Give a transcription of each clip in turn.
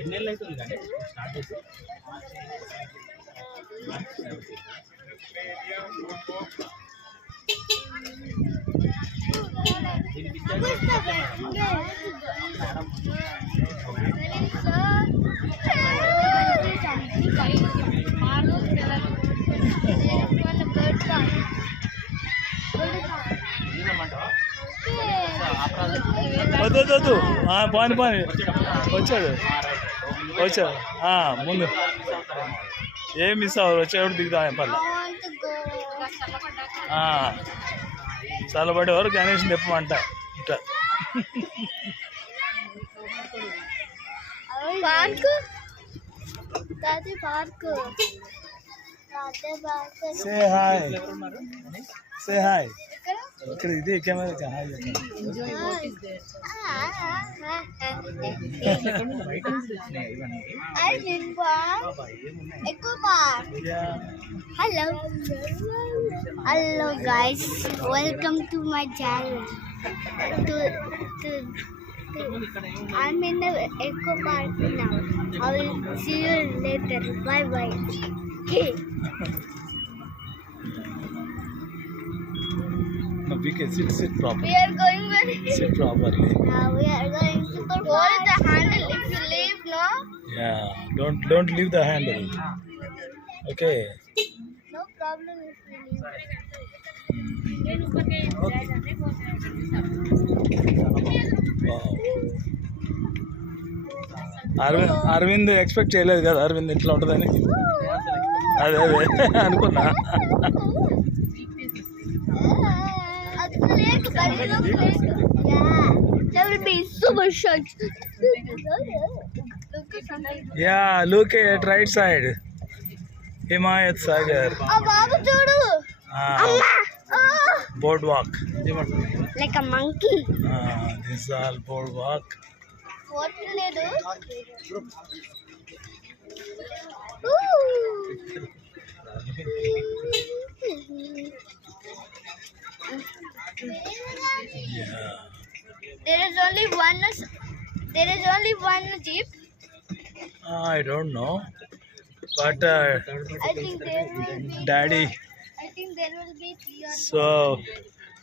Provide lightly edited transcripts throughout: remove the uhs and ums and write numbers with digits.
ఎన్నేళ్ళు అవుతుంది కానీ స్టార్ట్ చేసి వద్దు పాని వచ్చాడు ముందు ఏం మిస్ అవ్వరు వచ్చేవాడు దిగుతా పర్లే చల్లబడే వరకు గణేష్ తెప్పమంట ఇట్లా సే హాయ్ ఇక్కడ ఇది camera hi Hello guys, welcome to my channel. I'm in the Eco Park now. I will see you later. Bye bye. No, we can sit properly. We are going very. Sit properly. Now we are going super fast. Hold the handle if you leave, no? Yeah, don't leave the handle. Okay. No problem if you leave. Wow. Aravind expect చేయలేదు కదా అరవింద్ ఇట్లా ఉంటుందని అదే అనుకున్నా Yeah, look at right side. Himayat Sagar. Boardwalk. Like a monkey. This is all boardwalk. What will they do? Yeah. There is only one jeep. I don't know, but I think there will be. Daddy. I think there will be 3 or 4. So,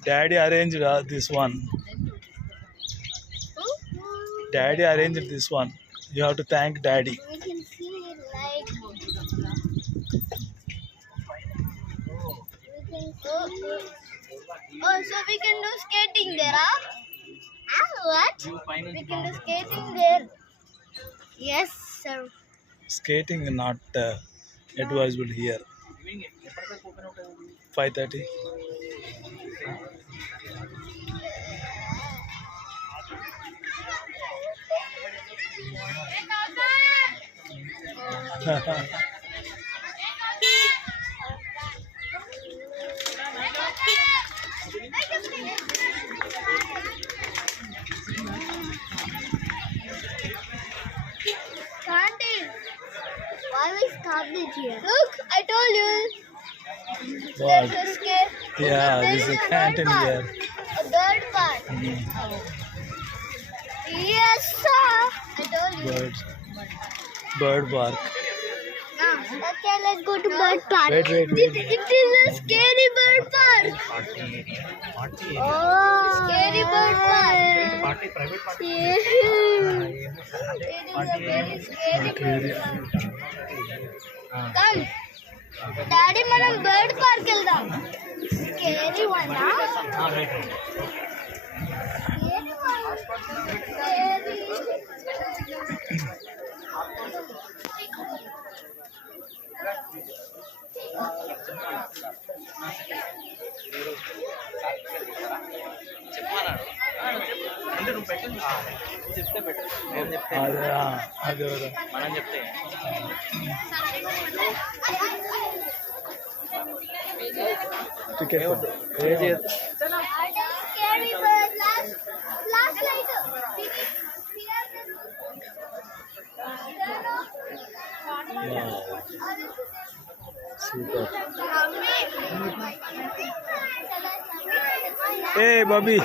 Daddy arranged this one. Daddy arranged this one. You have to thank Daddy. We can see it like. Oh, so we can do skating there, huh? What? We can do skating there. Yes, sir. Skating not advisable here. 5:30. Why we stopped it here? Look, I told you. What? There's a scare. Yeah, this is a canteen here. A third part. Yes, sir. I told you. Bird park. Okay, let's go to bird park. Wait. It is a scary bird park. Oh, scary bird park. Yeah. It is a very scary bird park. Come. Daddy, మనం bird park వెళ్దాం. Scary one, huh? అదే మనం చెప్తే ticket Scary bird. Last light. Super. Hey, Bobby.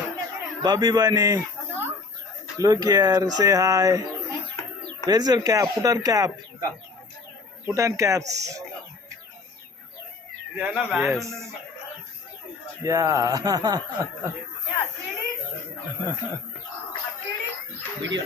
Bobby Bunny, look here, say hi. Where's your cap? Put on cap. Put on caps. Yes. Yeah. Video